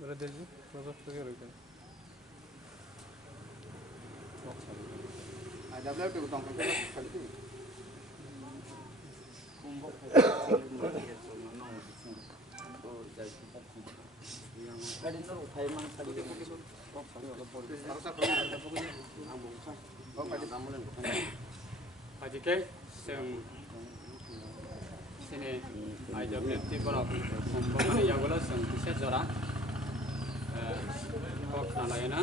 Böyle deli, nazar tutuyor öyle. Ada berapa utang kan? Aji ke, sini aja berarti kalau pembangunan yang boleh sengkisah jorang, kok nalai na?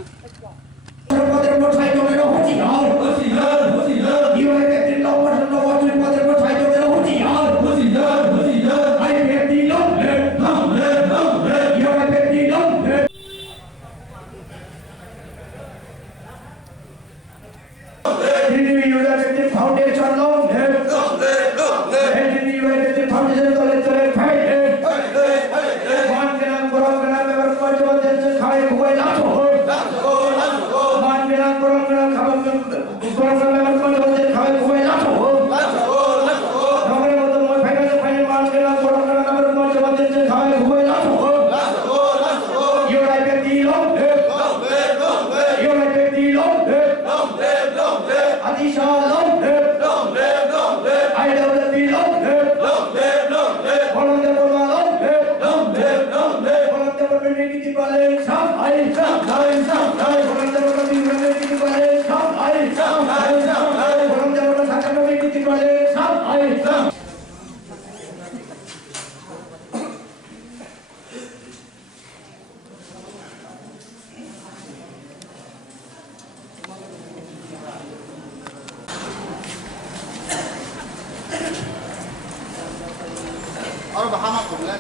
Orang bahama problem.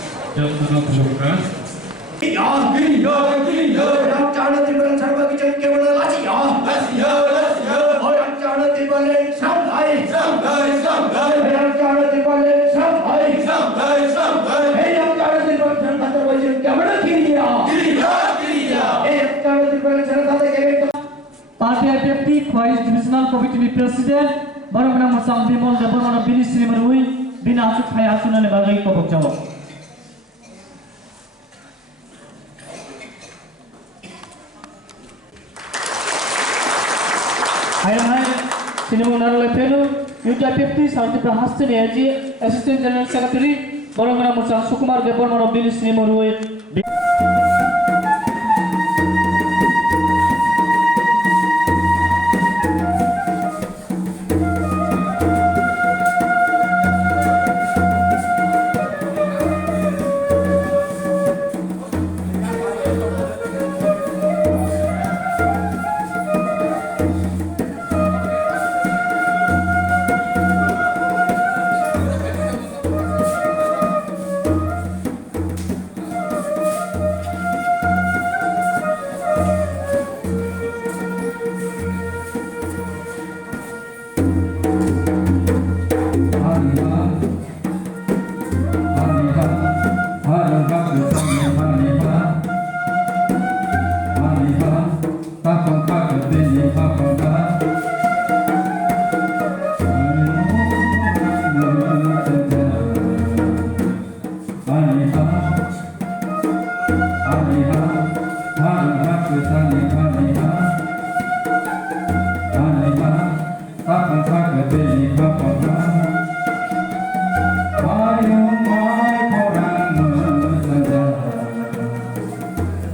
Parti IPFT Khois Divisional Committee President baru menang Sang Bimol Dapur Mana Bini Sri Merui Bina Asuk Hai Asuna ne bagai kobok jawab. Hai sini mengenal lepenu Youth IPFT Santi Prahastin Yaji Assistant General Secretary baru menang Sang Sukumar Dapur Mana Bini Sri Merui.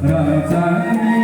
Raja ini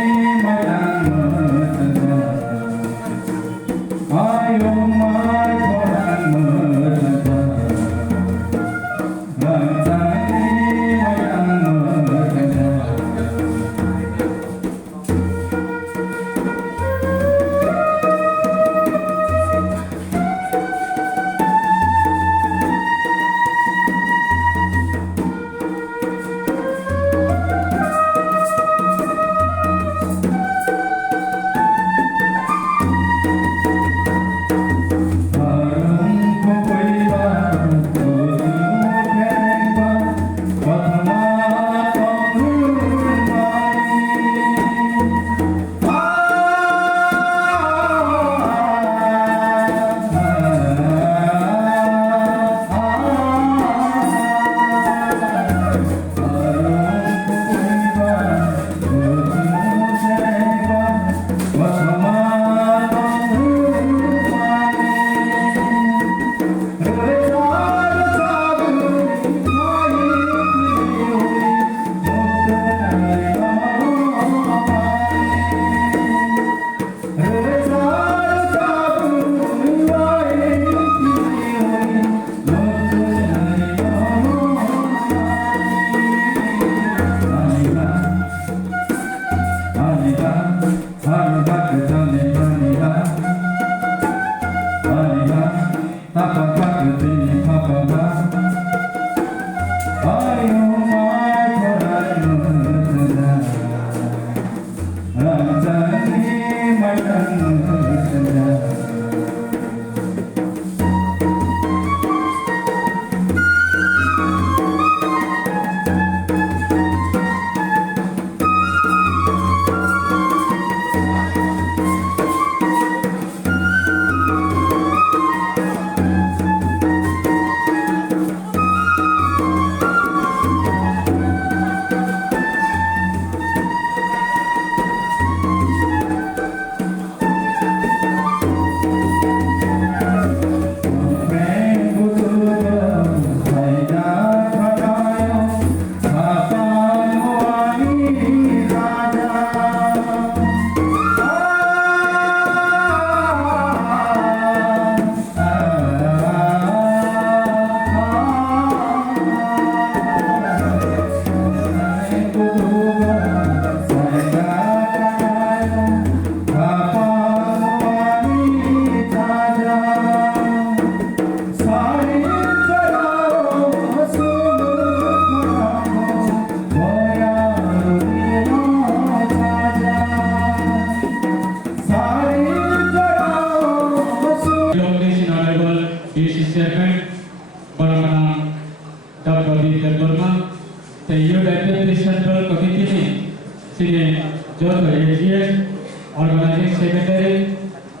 Organizing Secretary,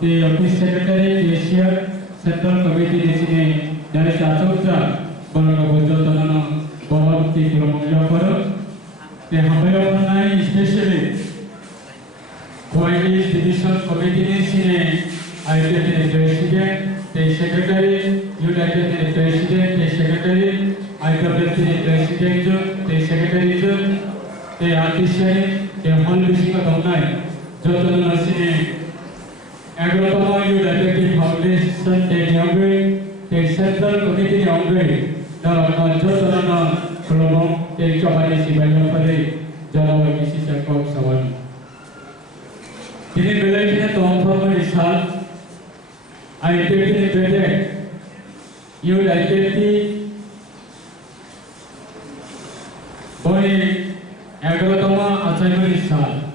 the Office Secretary, Cashier, Central Committee di sini dari Catutra, Baru Bojo Tanah, Baru di Pulau Manggaparu, the Hampir Panai, especially Quality Division Committee di sini, IPT the President, the Secretary, United the President, the Secretary, IPT the President, the Secretary, the Artisan, the whole Bishop of Night. Jotono nasini Agrotama United Foundation te nyongwe te Central Committee nyongwe dalam jotono kelompok te coba isi banyak pada jalan isi sektor sawan. Ini belajarnya tuan-tuan misal, IPT ini belajar, United boni Agrotama asalnya misal.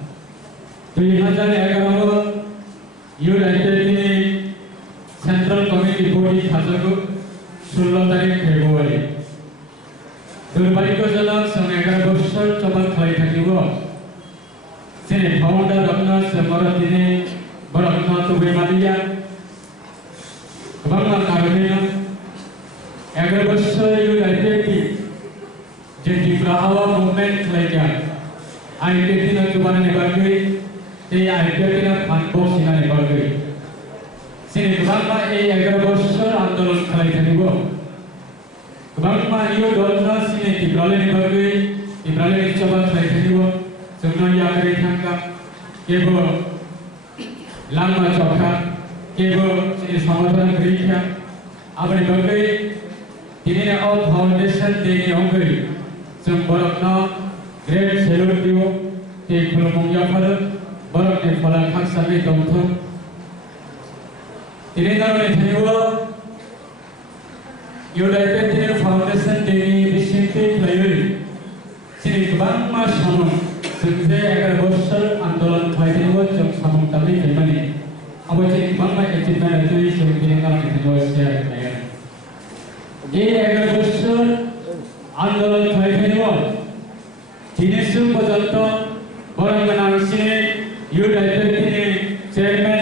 2011 United Central Committee Body Khazaguk 16 तारिख February दुर्भाग्यजनक सन 11 বছর চবাত খাই থাকিব যিনি founder রত্ন সমরতিনে বরত্ন তুবেমালিয়া গোবাংলা কারণে 11 বছর United যে ডিপ্রাহাওয়া movement খাইয়া identity না জুবানে নেবাগৈ এই আইডিয়াটিনা ফানবক সিনানি বাগৈ সিনি গোবাংমা এই 11 বছর আন্দোলন খালাই থাকিব গোবাংমা ইউ দলনা সিনি টিব্রালে বাগৈ টিব্রালে চবা খালাই থাকিব जोंनो यागै थांगा केबो लामा चौका केबो सिनि समाधान गैया आबनि बागै दिनै अ फाउंडेशन देनि अंगै जों बरकना ग्रेट सेल्यूट दियो ते खुलुमंगियाफोर बरकनि फला खासानि दंथो दिनै नारनि थायो युनाइटेड दिनै फाउंडेशन देनि बिसिंथि खालायो सिनि गोबां मा सामोन जोंजे 11 बोसोर आंदोलन खालायदोंमो जों सामोन तालि खालामनि अब जों गोबां मा एचिभमेन्ट जों जों दिनै नारनि थायो शेयार खालायो এই 11 বছর আন্দোলন খালাইदोंमो दिनैसिम पर्यन्त बरंगना सिने युनाइटेड दिनै चेयरमैन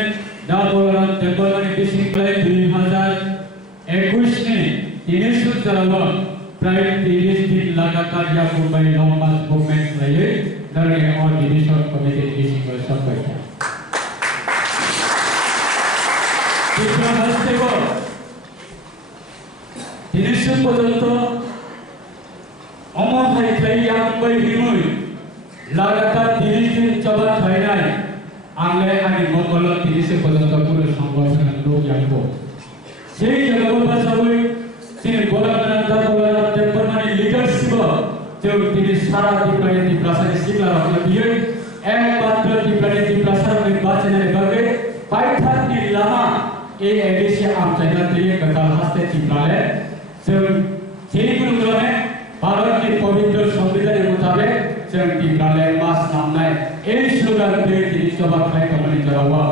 दा बलराम देवबर्मानि बिसिंखलाय 2021 नि दिनैसिम जालाबो प्राय 30 दिन लगातार याकुबाय लम्बा मुभमेंट लायो दारे और डिविजन कमिटी बिसिंखलाय सबाय दिखा हस्तेबो दिनैसिम पर्यन्त अमर हाइथाय याकुबाय हिमुय लगातार 30 दिन चबा थायनाय आंले आनि मकल 30 पर्यन्त पुरो संगठन लोक याको সেই জগববা সবাই তিনি বলাবনান্দা বলারাম দেববর্মানি লিডারশিপ যে তিনি সারা দিপ্রায়নি প্রাসাদি শিখলা রাখলে বিয়ে একমাত্র দিপ্রায়নি AADC आमचाइना तेरे कताल हस्ते चित्राले जों जेरी गुरुग्रामे भारत के पवित्र संविधान के मुताबिक जों चित्राले मास नामनाय ए स्लोगान पे दिनी सभा खाय खामानि जारावा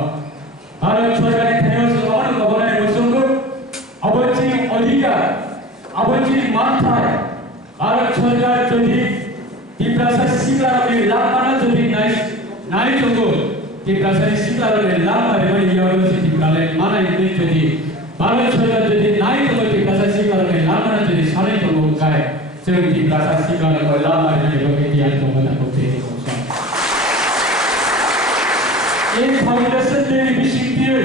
भारत सरकारनि थायाव समावन गबनाय मोसंगो अबोची अधिकार अबोची मानथाय भारत सरकार जदि तिप्रासा सिग्लारनि लामाना जदि नाय जंगो तिप्रासानि सिग्लारनि लामारे माने यावो तिप्राले मानाय नि जदि भारत सरकार जदि नाय जंगो तिप्रासा सिग्लारनि लामाना जदि सानै जंगो गाय जों तिप्रासा सिग्लारनि लामारे माने बगे दियान जंगो कोते एक फाउंडेशन देनि बिसिंतियै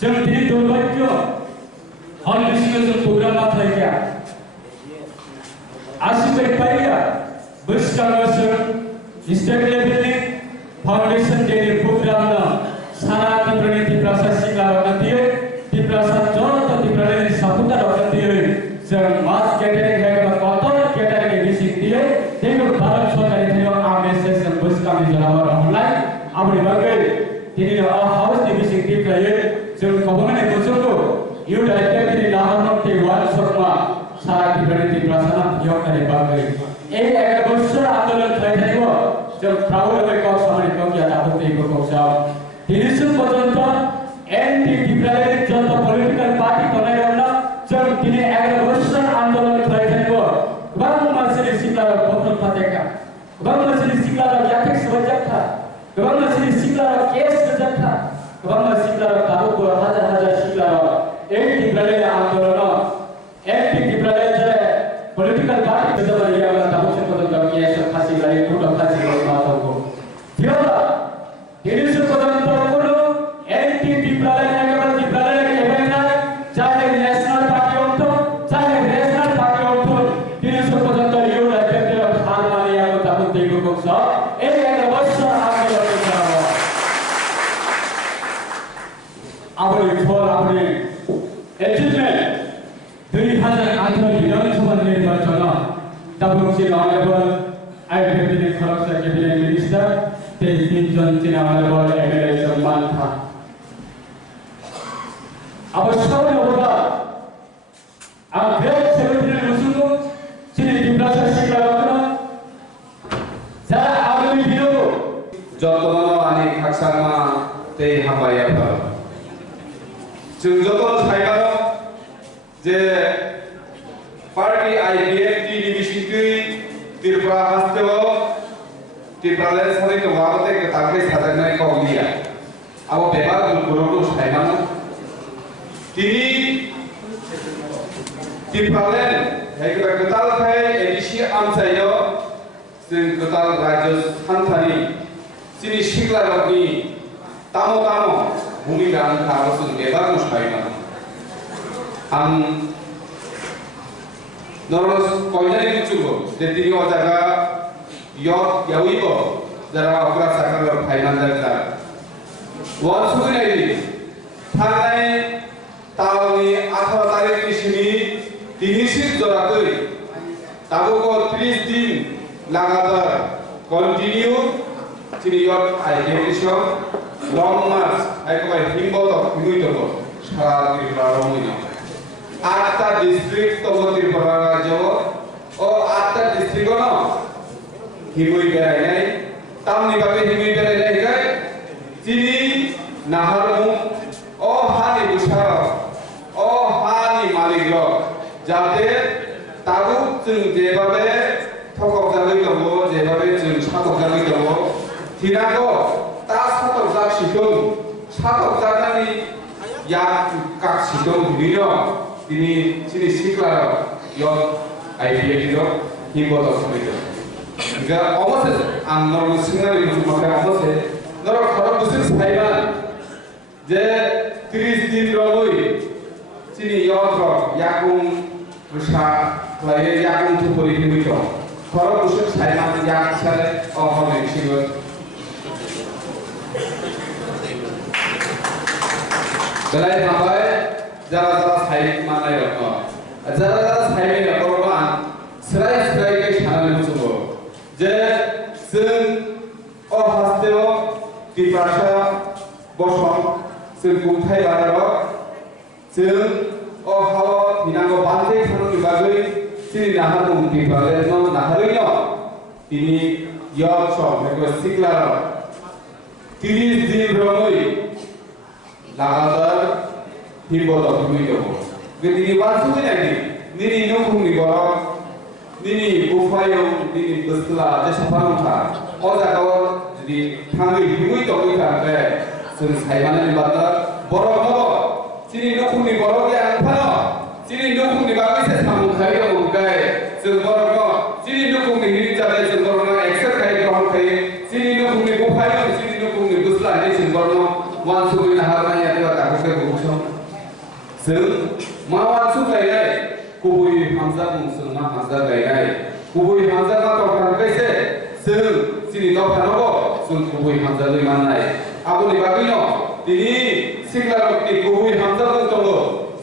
जों दिनै दुर्भाग्य हल बिसिङाव जों प्रग्राम थाइया आसिबाय पाइया बसकागासों स्टेट लेवलनि फाउंडेशन देनि प्रग्राम सारा तिप्रानि तिप्रासा सिग्लाराव दियै तिप्रासा जत तिप्रानि सापुताराव दियै जों मास गेदेर हेगा कतर गेदेर बिसिं दियै तेगो भारत सरकारनि थायाव आमेसेस जों बसकानि जलावा हमलाय आबनि बागै दिनै हाउस नि बिसिं दिफ्रायै जों गबनाय मोसंखौ युनाइटेड नि लाहारन तेवान शर्मा सारा तिप्रानि तिप्रासा यौनाय बागै एक बছর आंदोलन खालामनायखौ जों प्राउडly खामानि मावनो दाबोतेखौ गौसाव दिनैसिम पर्यन्त एनटी तिप्रानि जत पलिटिकल पार्टी बनायना जों दिनै 11 বছর आंदोलन खालामनायखौ गोबां मानसिनि सिग्लाराव बदल फाटेका गोबां मानसिनि सिग्लाराव याथेक सबायजाखा गोबां मानसिनि सिग्लाराव केस गजाखा गोबां मानसिनि सिग्लाराव दाबो हाजार हाजार सिग्लाराव एक तिप्रानि आंदोलन n t तिप्रानि political party kita beriaga tamu sekolah kami yang kasih lagi pun kasih lagi mata ko. Tiada, ini sekolah tamu anti tipralan yang kami tipralan yang kemana, चाहे national party untuk, चाहे national party untuk, ini sekolah tamu yang ada di dalam harmoni yang tamu tegu kongsa, ini adalah besar ambil kita. Abang itu abang, achievement. 2018 विधानसभा निर्वाचन Tabuk honorable IPP खरगसा cabinet minister 23 जन honorable MLA सम्मान था अब सबले होगा अब great secretary मुसुको सिने तिप्रासा सिग्लारावना जरा आगामी दिनों जतन अनि खाक्सामा तै हाबायाफोर जों जतन सायगानो जे पार्टी आईपीएफ टी डिविसिंगै त्रिपुरा हास्तेव त्रिपुराले सानै दंगाबते गताखै साजानाय कौलिया अब बेबा गुरुगुरु सायमान तिनि त्रिपुराले हेगबा गताल थाय एडिसि आमसायो जों गताल राज्य सान्थानि सिनि सिग्लारावनि तामो तामो भूमिका खाबो जों बेबा सायमान ang normal koinari kucugo jadi ojaga yot yawibo jara okra sakal khainan jarta wan suginai thanai tauni 18 tarik ni sini tinisir joratoi tabuko 30 din lagatar continue sini yot identification long march aikai himbo himui to sara tiraromino 8টা district তব ত্রিপুরা রাজ্য ও 8টা district ন হিমুই বেরাইনাই তামনি ভাবে হিমুই বেরাইনাই গায় চিনি নাহারমু ও হানি বুসার ও হানি মালিক যাতে তাবু जों যেভাবে ঠকক জাগৈ দङ যেভাবে जों সাতক জাগৈ দङ थिनागो ता सातक जासिगौ सातक जानानै या कासिगौ बिनो তিনি সিনি সিক্লার ইয় আইডিয়া দিও হিমবত সমিতি গা অবশ্যই আম নরম সিগনালি মুখে অবশ্যই নর খরব বুঝিস ভাইবা যে 30 দিন রবই সিনি ইয়ত্র ইয়াকুম রুসা লাইয়ে ইয়াকুম তুপরি হিমিত খরব বুঝিস ভাইবা ইয়াক সালে অহনে সিগো গলাই ভাবায় जरा जरा साइड मानाय रखो जरा जरा साइड में करबान स्राय स्राय के खानानै बुझो जे जों अ हास्तेव तिप्रासा बसम जों गुंथाय बाजाराव जों हावा हिनांगौ बान्थे खामानि बागै सिरि नाहा दं दिपालेनो नाहारैनो दिनै यक सम एबा सिक्लाराव 30 दिन रमै लागातार हिबदक हुई दङ दिनै वानसुबै नायनि दिनै नखुंनि बरक दिनै उफायाव दिनै बोसला जेसाफा नंखा अजागाव जुदि थाङै हुई दङै थांबाय जों सायमानानि बाथा बरक नब दिनै नखुंनि बरक या आंफानो दिनै नखुंनि बागैसो सामुखाय दङै जों बरक दिनै नखुंनि हिरि जाबाय जों बरक एक्सेप्ट खाय ग्रहण खाय दिनै नखुंनि उफायाव दिनै नखुंनि बोसला जों बरक वानसुबै नाहारनाय एबा दाखुसे बुंसं जों मा वानसु गायनाय गुबै हामजा बुंसं मा हामजा गायनाय गुबै हामजा मा दखानखायसे जों दिनै दखानाव जों गुबै हामजा लैमाननाय आबुनि बागैनो दिनै सिग्लारकनि गुबै हामजा दङ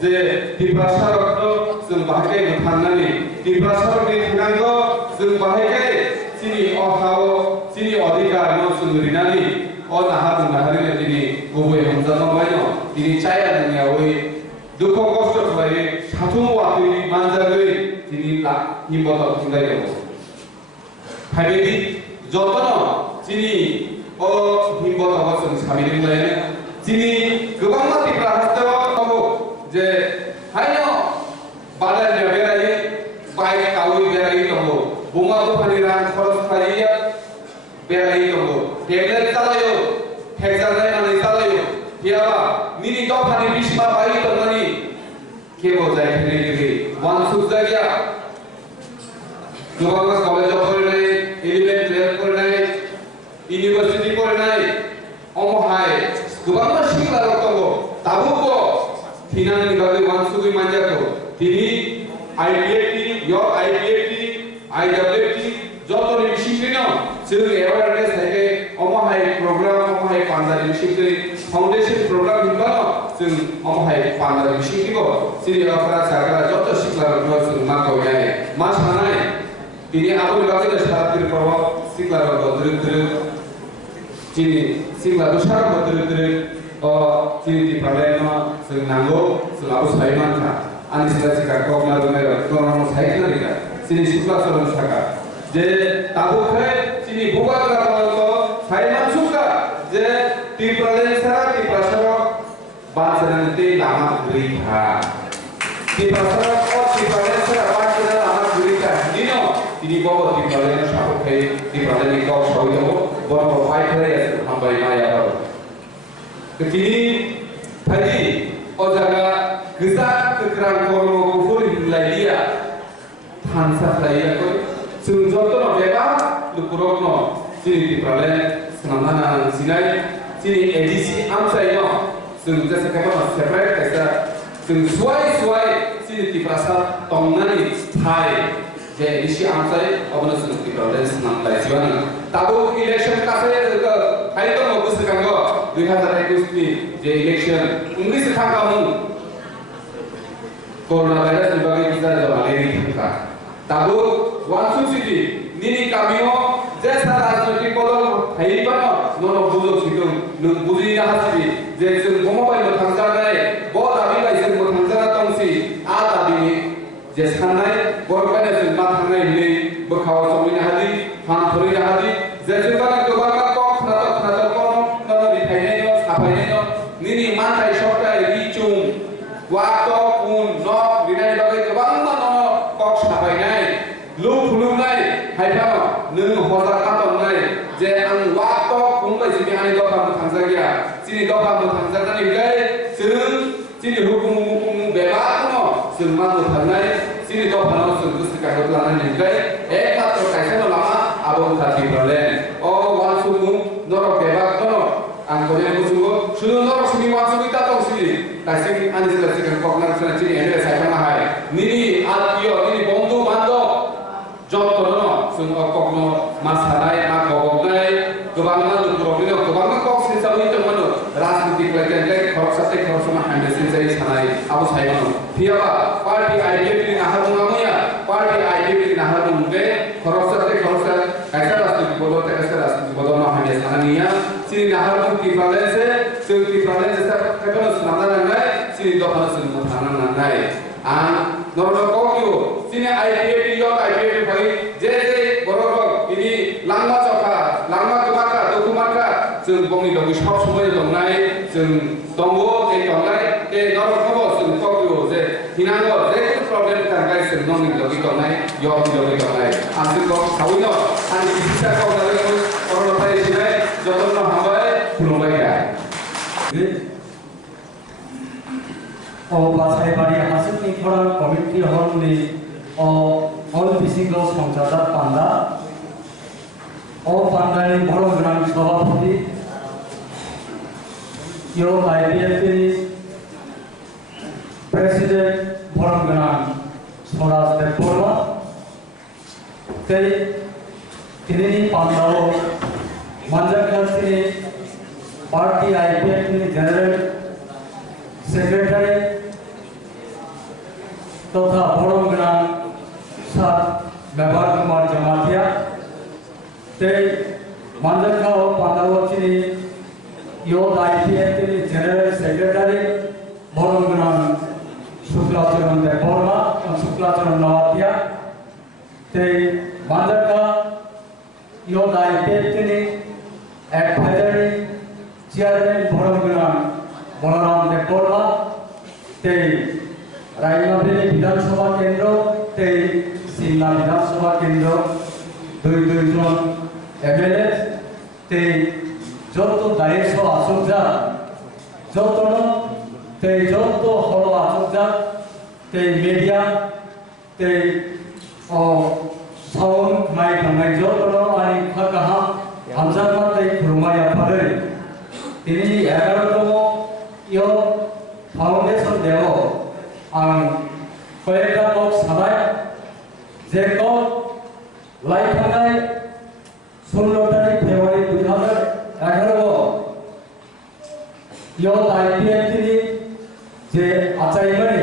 जे दिब्रासारकनो जों बाहाय थांनानै दिब्रासारकनि थांनांगौ जों बाहाय दिनै अहाव दिनै अधिकार जों रिनानै नाहा नाहारिनो दिनै गुबै हामजा दंबायनो दिनै चाया दुनियावै दुख कष्ट खालाय साथुम वाखै मानजागै दिनै हिम्मत खुंनाय दङ फायदि जतन दिनै हिम्मत जों सामिलिंलाय दिनै गोबां मानसिफ्रा हास्थायाव जे हायनो बादायनो बेरायो बाइक कावै बेरायो दङ बमा दखानि रां खरस खालायो बेरायो दङ टेब्लेट चालायो हेक्सारनाय माने चालायो हियाबा मिनि दखानि बिसमा बायो दंनानि केबो जायखै गिरि वानसुब जायगा गोबां कलेजाव फरायनाय 11 12 फरायनाय इउनिभार्सिटि फरायनाय अमहाय गोबां सिंलार दङ दाबो थिनानि बागै वानसुबै मानजाखौ दिनै आइडिएटी यो आइडिएटी आइडब्लिउटी जतनि बिसिंनो जों एवारनेस थायके अमहाय प्रग्राम अमहाय पान्जाबि बिसिंनि फाउंडेशन प्रग्राम हिबानो जों अमहाय पान्जाबि बिसिंनिखौ सिरि अफरा जाग्रा जत सिक्लारनो जों मा गयनाय मा सानाय दिनै आबुनि बागै सारातिर प्रभाव सिक्लार बद्र दिनै सिक्लार सार बद्र दिनै दिपालेनो जों नांगौ जों आबु सायमानखा आनि सिलासिका गभर्नर मेयर गभर्नर सायखनारिका दिनै सिक्लार साका जे ताबुखै दिनै भगाग्रा बलको सायमान सुका जे दिपालेन सारा दिपासरो बानसनानते लामा गैथा दिपासरो दिपालेन सारा बानसना लामा गैथा दिनो दिनै बबो दिपालेन साबुखै दिपालेन गाव सावैदो बरबो फाइथाय हामबाय मायाबो दिनै फायदि अजागा गोजा गोख्रां कर्म गुफुर हिलाइया थानसा लाययाखै जों जतन बेबा लुकुरनो दिनै दिपालेन स्नानाना सिनाय दिनै एडिसि आमसायनो जों जेसे खायफा सेपारेट खायसा जों सुवाय दिनै दिपासा तंनानै थाय जे एडिसि आमसाय अबनो जों दिपालेन स्नानाय सिबानो दाबो इलेक्शन कासे खायदो गोसोखांगो 2021 नि जे इलेक्शन उंगिस थांगामु कोरोना भाइरस नि बागै बिचार जाबाले थांगा दाबो वानसु सिटी निनि कामियो जेसा राजनैतिक दल थायैबानो ननो बुजो सिदों नों बुजिना हासिबि जे जों गमबायनो थांजानाय ब दाबि बायजों मो थांजाना दंसि आ दाबिनि जे साननाय गरबायना जों मा थांनाय नै बोखाव समिना हादि हां थरिना हादि जे जोंबा गोबां खानात कम ननो बिथायनायनो साफायनायनो निनि मानथाय सरकाय रिचुं वाट कुन न बिनाय बागै गोबां ननो कक साफायनाय लु खुलुमनाय हायफा नों हजा काटनाय जे आं वाट कुनबाय जिनि आनि दफा थांजागिया जिनि दफा थांजानानै गै जों जिनि हुकुम बेबानो जों मा थांनाय जिनि दफानाव जों गोसोखा लानानै गै एकमात्र कायसानो लामा आबुं दिपालेन अ वानसुमु नरक बेबानो आं गने बुजुगो सुनु नरक सुनि वानसुनि तातंसि कायसिं आनि जिलासिका ककनार सनाचि एने सायखाना हाय निनि आत्मीय निनि बंधु बान्धव जतनो जों अककनो मासानाय मा गगनाय गोबां दुखुरबिनो गोबां कक सिसाबै दंमोन राजनीतिक लायलाय खरसाते खरसमा हान्देसिन जाय सानाय आबु सायमानो फियाबा पार्टी आइडेंटिटी नाहामुङामैया पार्टी आइडेंटिटी नाहामुङे खरसाते खरसा कायसा राजनीतिक बदल कायसा राजनीतिक बदल मा हान्देस सानानिया sini nahar tu Tifralen se kalau senang nangai sini doa sini muthanan nangai normal kau sini IPAP bagi jadi borok ini langma kemaka dokumarka sing bongni dogi shop semua dongai sing tonggo dongai normal kau sing kau je hinango je problem tangai sing nongi dogi dongai dogi dongai asal kau tahu no ani bisa kau dari orang lain sini jodoh no hambai belum bayar. बासाय बारी हासिलनि फरा committee हलनि अल बिसिंगल संजादा पान्दा पान्दानि बर' गोनां सभापति इउ आइपिएफनि president बर' गोनां स्वराज देबबर्मा दिनैनि पान्दाव मानजाखासिनि पार्टी आइपिएफनि जनरल सेक्रेटारि तथा बर' गोनां सार मेबार कुमार जमातिया मानजाखाव पान्दावचिनि इउथ आइपिएफनि जनरल सेक्रेटारि बर' गोनां शुक्लाचरण देबबर्मा शुक्लाचरण नवातिया मानजाखा इउथ आइपिएफनि एडभाइजरी चेयरमैन बर' गोनां बलराम देबबर्मा रायमाभिली विधानसभा केंद्र सिमला विधानसभा केंद्र दुई जन एमएलए जत दायित्व आसुकजा जतनो जत हल आसुकजा मीडिया साउंड माइक थांनाय जतनो आनी खाहा हामजामा खुरुमाय आफादै दिनै 11तम इउ फाउंडेशन देव आं कयेकटा टक सानाय जे कक लाइफानाय 16 तारिख फेब्रुवारी 2011 इउ आइपिएफनि जे आचार्यमणि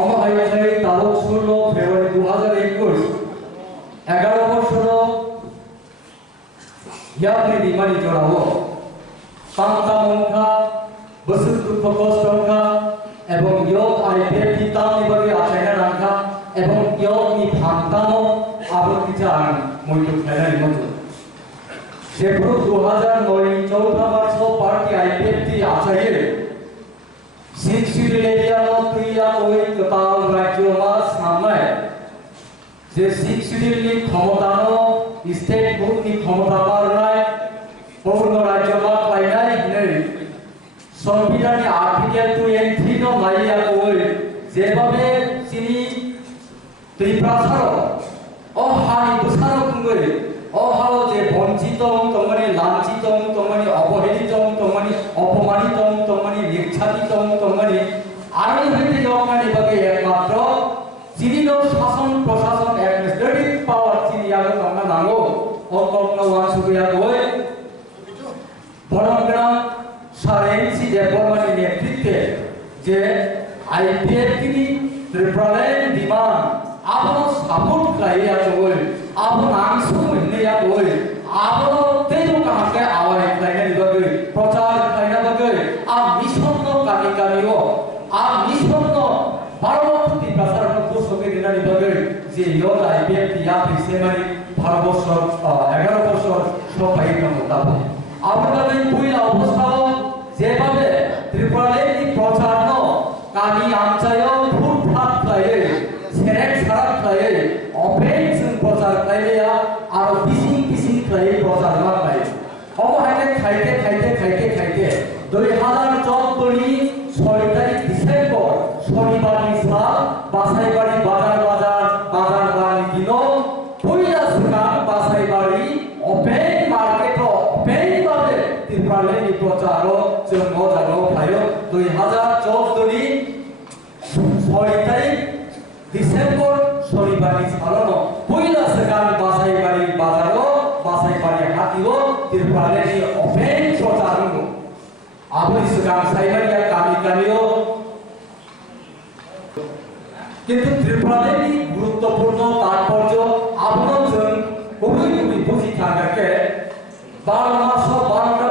अमहायथाय तालुक 16 फेब्रुवारी 2021 11 বছর यापनि दिमानि जरावो तांता मंखा बसुर दुख कष्टंखा एवं योग आइपिएफ की तामनि बगे आचायना रांखा एवं योग नि भांतानो आबोतिजान मोयतो खायनानि मतो जेब्रु 2009 चौथा वर्ष पार्टी आइपिएफ की आचार्य सिक्सिडिलियानो तुइया ओइ कताल राज्यमा सामनाय जे सिक्सिडिलनि क्षमतानो स्टेट ग्रुप नि क्षमता बारनाय पूर्ण राज्यमा खायनाय नै संविधाननि आर्टिकल 23 नो लाइया ओइ जेबाबे सिनि त्रिप्रासार अहानि बुसार खुंगै अहालो जे वंचित तमनि लांचित तमनि अवहेलित तमनि अपमानित तमनि निक्षादित तमनि आरो हइते जवानी बगे एकमात्र जिनिनो शासन प्रशासन एडमिनिस्ट्रेटिव पावर चिनियागो तंगा नांगो अकमनो वासुगया गय बरंगना सारेंसी देबबर्मानि नेतृत्वे जे आइपिएफ की त्रिपुरानि डिमांड आबो सापोर्ट खाया गय आबो नांसु मोननैया गय आबो तेजो काके आवाय खायनानि बगै प्रचार खायना बगै आ मिशननो कानि कानियो आ मिशननो भारत प्रसारण कोषके दिनानि बगै जे इउथ आइपिएफ या प्रिसेमानि भारतबर्षर 11 বছর সবাইকে মোতাবো আপনাদের পয়লা অবস্থাও যেভাবে ত্রিপুরালেনি প্রচারন কানি আমচায় ফুটফাট খায়ে সেরেক সারাক খায়ে অপেক্ষন প্রচার খাইলেয়া আর পিসিং খায়ে প্রচার না খায় অবহাইতে খাইতে 2014 নি 6 তারিখ ডিসেম্বর শনিবার সাল বাসাইবাড়ি বাজার দিন পয়লা সুনাম বাসাইবাড়ি ওপেন মার্কেট ওপেন ভাবে ত্রিপুরালেনি প্রচার जों मजागाव थायो 2014 नि 6 तारिख डिसेम्बर शनिबारनि सानाव पयला सुनाम बासाइबाড়ি बासाइबाড়ি हातिओ ত্রিপুরালেनि ओपेन प्रचार दङ आबनि सुगाम साइबारिया कामियो किंतु त्रिपुरालेनि गुरुत्वपूर्ण तात्पर्य आबनो जों गुबै बुझि थांगाके 12 मास 12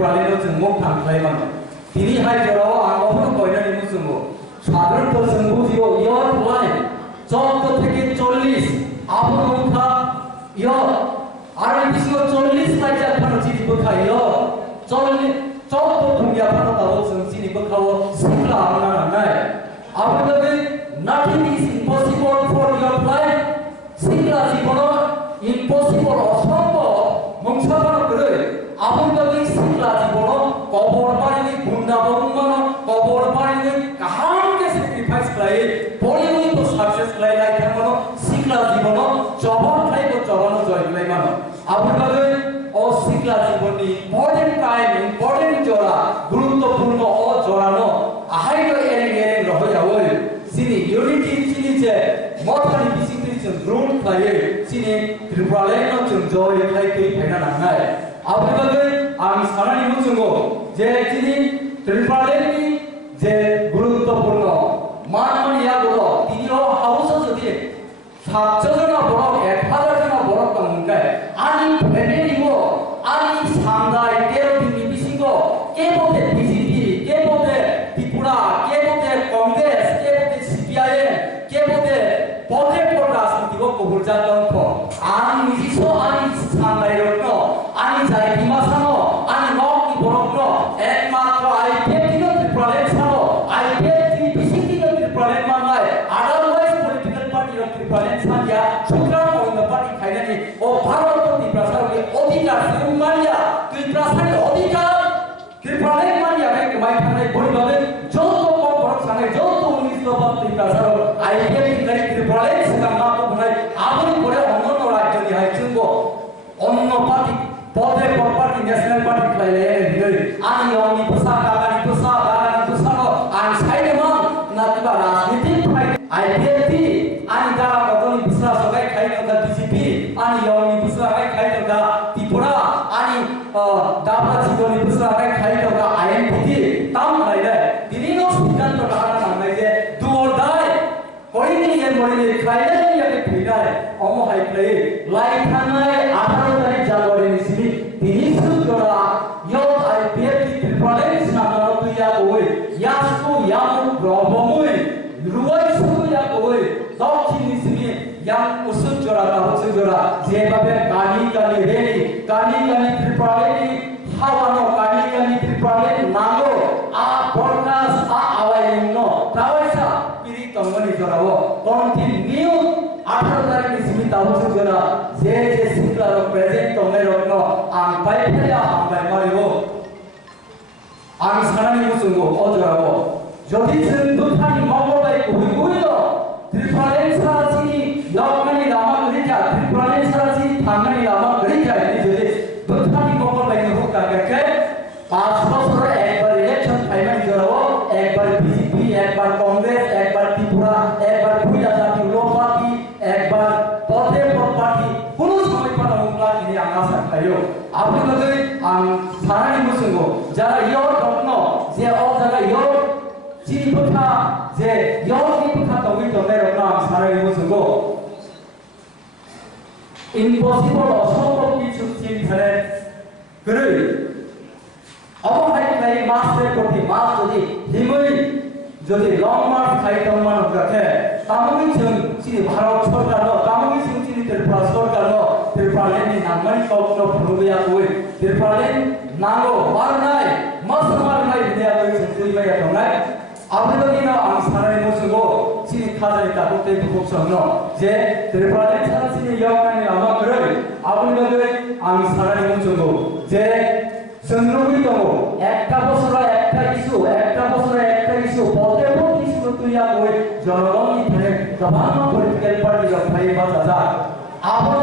त्रिपुरालेनो जों मुख थांख्लायमान दिनै हायजराव आं अफोर कयनानि मुसुंगो साधारণত जों बुजियो इयर लाइफ 14 থেকে 40 আপন মুখা ইয়র আর বিশিও 40 লাইজা ফানো চিনি বখাইও 40 14 দুনিয়া ফানো তাও जों চিনি বখাও সিংলা আমনা নাই আপনাদের nothing is impossible for your life Singla Jibon impossible অসম্ভব মংসাপানো করে আপনাদের সিংলা জীবন কবর পারিনি গুন্ডা বঙ্গন কবর পারিনি কাহামকে স্যাক্রিফাইস করে পরিণতি তো সাকসেস লাই লাই থাকনো সিংলা জীবন জবন খাইবো জবন জয় লাই মানো আপনাদের ও সিংলা জীবনী ইম্পর্টেন্ট টাইম ইম্পর্টেন্ট জোড়া গুরুত্বপূর্ণ ও জোড়ানো আহাইলো এরিং রহয়াও সিনি ইউনিটি চিনি যে মথানি বিসিত্রি जों গ্রুন খাইয়ে সিনি ত্রিপুরালেনো जों জয় লাই কই ফাইনা নাঙাই আপনাদের আমি সারানি মুচুঙ্গো যে চিনি ত্রিপুরালেনি যে গুরুত্বপূর্ণ মানমানিয়াগুলো তিনিও হাউস যদি 700 জন বড় 1000 জন বড় কামুঙ্গাই আনি ফ্যামিলিগো আনি সাংগাই তেরোদিনি বিসিগো কে বলতে বিজেপি কে বলতে ত্রিপুরা কে বলতে কংগ্রেস কে বলতে সিপিআইএম কে বলতে পদে পদ রাজনীতিগো কবুরজাতঙ্ক আনি নিজিসো আনি সাংগাই রত্ন আনি যাই বিমাসানো আনি নকি বরত্ন একমাত্র আইপিএফ ত্রিপুরালেন সানো আইপিএফ বিসিপি ত্রিপুরালেন মানলাই আদারওয়াইজ পলিটিক্যাল পার্টি ত্রিপুরালেন সানিয়া সুতরাং অন্য পার্টি খাইনানি ও ভারত ত্রিপুরাসারের অধিকার মানিয়া ত্রিপুরাসারের অধিকার ত্রিপুরালেন মানিয়া মাই থানায় বলিভাবে যত কম বড় সানে যত 19 দফা ত্রিপুরাসার আইপিএফ ত্রিপুরালেন সিগামা তো বনাই আপনি করে অন্য রাজ্য নিহাই চুঙ্গো অন্য পার্টি পদে পদ পার্টি ন্যাশনাল পার্টি খাইলে দিলে আনি অনি পোসা কাগানি পোসা বাগানি পোসা আনি সাইডে মান না কিবা রাজনীতি খাই আইপিএফটি আনি দা কতনি পোসা সবাই খাই তো বিজেপি আনি অনি পোসা খাই তো ত্রিপুরা আনি দাবলা জীবনী পোসা খাই তো আইএনপিটি তাম খাইলে দিনিনো সিদ্ধান্ত টাকা নামাই যে দুর দাই কইনি এ মরিলে খাইলে ইয়াকে ফিরাই অমো হাই প্লে লাই থানায় 18 তারিখ জানুয়ারি নিসিলি তিনি সুজরা ইয়ো আইপিএফ ত্রিপুরালেন নামনা তুইয়া কই ইয়াসকো ইয়ামু ব্রহ্মমুই রুয়াই সুয়া কই দক্ষিণ নিসিলি ইয়াম উসুজরা তাহসুজরা যেভাবে কানি কানি রেলি কানি কানি ত্রিপুরালেনি হাওয়ানো কানি কানি ত্রিপুরালেন নাগো আ পডকাস্ট আ আওয়াইনো তাওয়াইসা পিরি তঙ্গনি জরাও কন্টিনিউ 18 তারিখ নিসিলি তাহসুজরা যে যে সিংলার প্রেজেন্ট তঙ্গে রত্ন আং পাইফেয়া আং বাইমারিও আং সারানি মুসুঙ্গো অজরাও যদি जों दुथानि मगबाय गुइगुइलो ত্রিপুরালেন सारासिनि लकमानि लामा गरिजा ত্রিপুরালেन सारासिनि थांनानि लामा गरिजा যদি दुथानि मगबाय हुका के 5 বছর একবার ইলেকশন ফাইনাল জরাও একবার বিজেপি একবার কংগ্রেস একবার ত্রিপুরা একবার ভুইয়া জাতীয় লোক পার্টি একবার পদে পদ পার্টি কোন সময় পারা মুখলা তিনি আশা খাইও আপনাদের আং সারানি মুসুঙ্গো যারা ইয়র রত্ন যে ও জায়গা ইয়র চিনিপথা যে ইয়র তমি তমে রত্ন আং সারানি মুসুঙ্গো ইম্পসিবল অসম্ভব কিছু চিন্তারে করে অবহাই খাই মাসে কোটি মাস যদি হিমই যদি লং মার্চ খাইতাম মানুষ রাখে তামুই जों চিনি ভারত সরকার তামুই जों চিনি ত্রিপুরা সরকার ত্রিপুরালেনি নামমানি কক্টো ফুরুয়া কই ত্রিপুরালেন নাগো মারনাই মাসমার নাই বিয়া কই চিনি মাইয়া দংনাই আপনাদের আং সারাই মুসুগো চিনি খাজাই তাকতে খুবসন্ন যে ত্রিপুরালেন সারা চিনি ইয়াকানি আমা করে আপনাদের আং সারাই মুসুগো যে संग्रही दो একটা বছর একটা ইস্যু একটা বছর একটা ইস্যু পদে পদ ইস্যু তুইয়া কই জনগণনি থেকে প্রধান পলিটিক্যাল পার্টি ভাই বাজাজা আপনো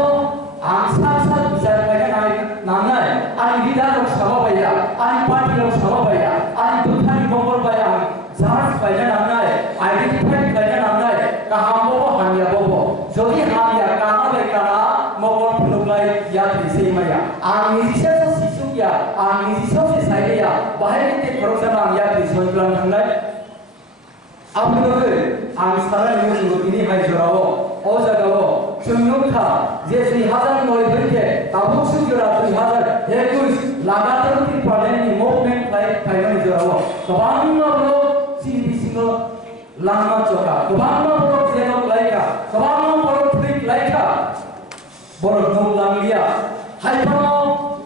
আংসাসা বিচার পাইনা নাই নামনাই আনি বিধায়ক সভা পাইয়া আনি পার্টি লোক সভা পাইয়া আনি দুথানি মঙ্গল পাইয়া জাজ পাইনা নামনাই আইডেন্টিফাই পাইনা নামনাই কাহামবো হামিয়াবো যদি হামিয়া কানাবে কানা মঙ্গল ফুলুকলাই ইয়াত দিছেই মাইয়া আনি নিছে ya ang nisose saide ya bahai te khorosa nam ya ti soiklan thanglai আপনাদের আমি সারা নিউজ গতিনি হাই জরাও ও জায়গাও চুন্নুখা যে 2009 থেকে তাবুক সুজরা 2021 লাগাতার ত্রিপুরালেনি gobangan borok jenok laika gobangan borok trik laika borok nong langlia haipano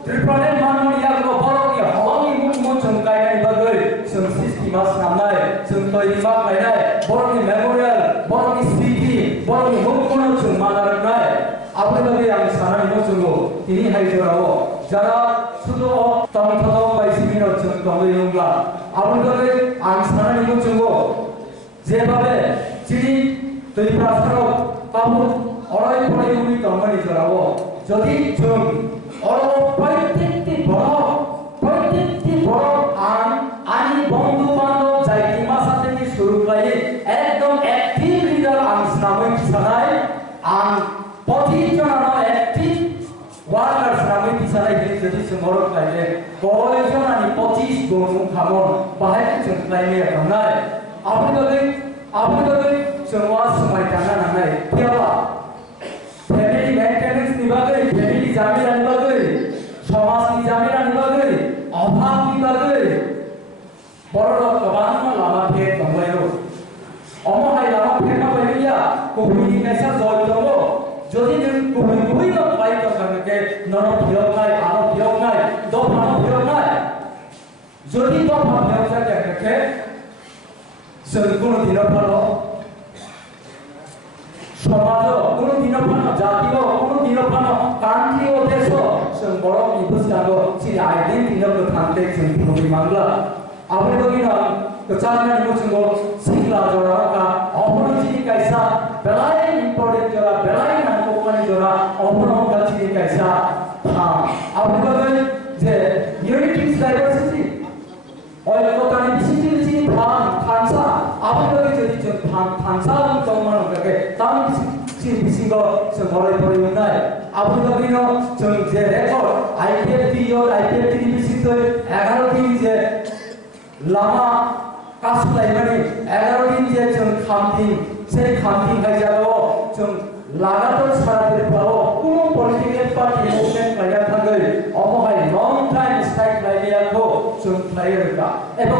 triplanen manulia ko borok ya hongi mukmo chungkai ni bagai sung sistimas namnai sung toimak lainai borok ni memorial borok ni city borok ni mukmo chung manaranai আপনি তবে আমি সানানি মচুঙ্গ তিনি হাইজরাও যারা শুধু তমথম বাইসিমিন হচ্ছেন তমইংলা আপনি তবে আমি সানানি মচুঙ্গ যেভাবে চিনি তৈরি প্রাসারক পাবো অড়াই পড়াই উনি তমনি জরাও যদি জুম অড় প্রত্যেকটি বড় আনি বন্ধু বান্ধব জায়গা সাথে কি শুরু করে একদম অ্যাক্টিভ লিডার আমি সানাই সানাই আন পঁচিশজন অ্যাক্টিভ ওয়ার্কার্স নামে পিছানাই গেলে যদি সমরক লাগে কয়জন আমি 25 গুণ খামন বাহাই চুনলাইনে রনায় আপনি তবে সময় সময় টানা নামে কেবা ফ্যামিলি মেইনটেনেন্স নিবাগে ফ্যামিলি জামিলা নিবাগে সমাজ জামিলা নিবাগে অভাব নিবাগে বড় কবান লামা ফে তমলায়ো অমহাই লামা ফে না বলিয়া কোভিড কেসা জয় দব যদি কুহুই তো পাই তো কাকে নন ভিয়ক নাই আনো ভিয়ক নাই দ ভানো ভিয়ক নাই যদি দ ভানো ভিয়ক থাকে কাকে কোন দিন ভালো সমাজ কোন দিন ভালো জাতীয় কোন দিন ভালো কান্ট্রি ও দেশ সব বড় নিবুস্তাগ সি আইডেন্টি দিন থাকতে ভূমি বাংলা আপনি তো কিনা তো চারনা নিবুস্তাগ সিংলা জোড়া অপরিচিত কাইসা বেলাই ইম্পর্টেন্ট জোড়া বেলাই জোড়া অপরম কাছে কাইসা হ্যাঁ আপনি বলেন যে ইউনিটি ইজ ডাইভার্সিটি ঐক্যতা নিশ্চিত থানসা আপনি বলেন যদি থানসা জন্মান থাকে তাম বিসিগ সরই পড়ে নাই আপনি বলেন যে রেকর্ড আইপিএফটি বিসিত 11 দিন যে লামা কাসলাই মানে 11 দিন যে খামতি সেই খামতি হয়ে যাবে লাগাতার সারা দিতে পারো কোন পলিটিক্যাল পার্টি মুভমেন্ট লাইয়া থাকে অমহাই লং টাইম স্ট্রাইক লাইয়া কো সুন প্লেয়ারটা এবং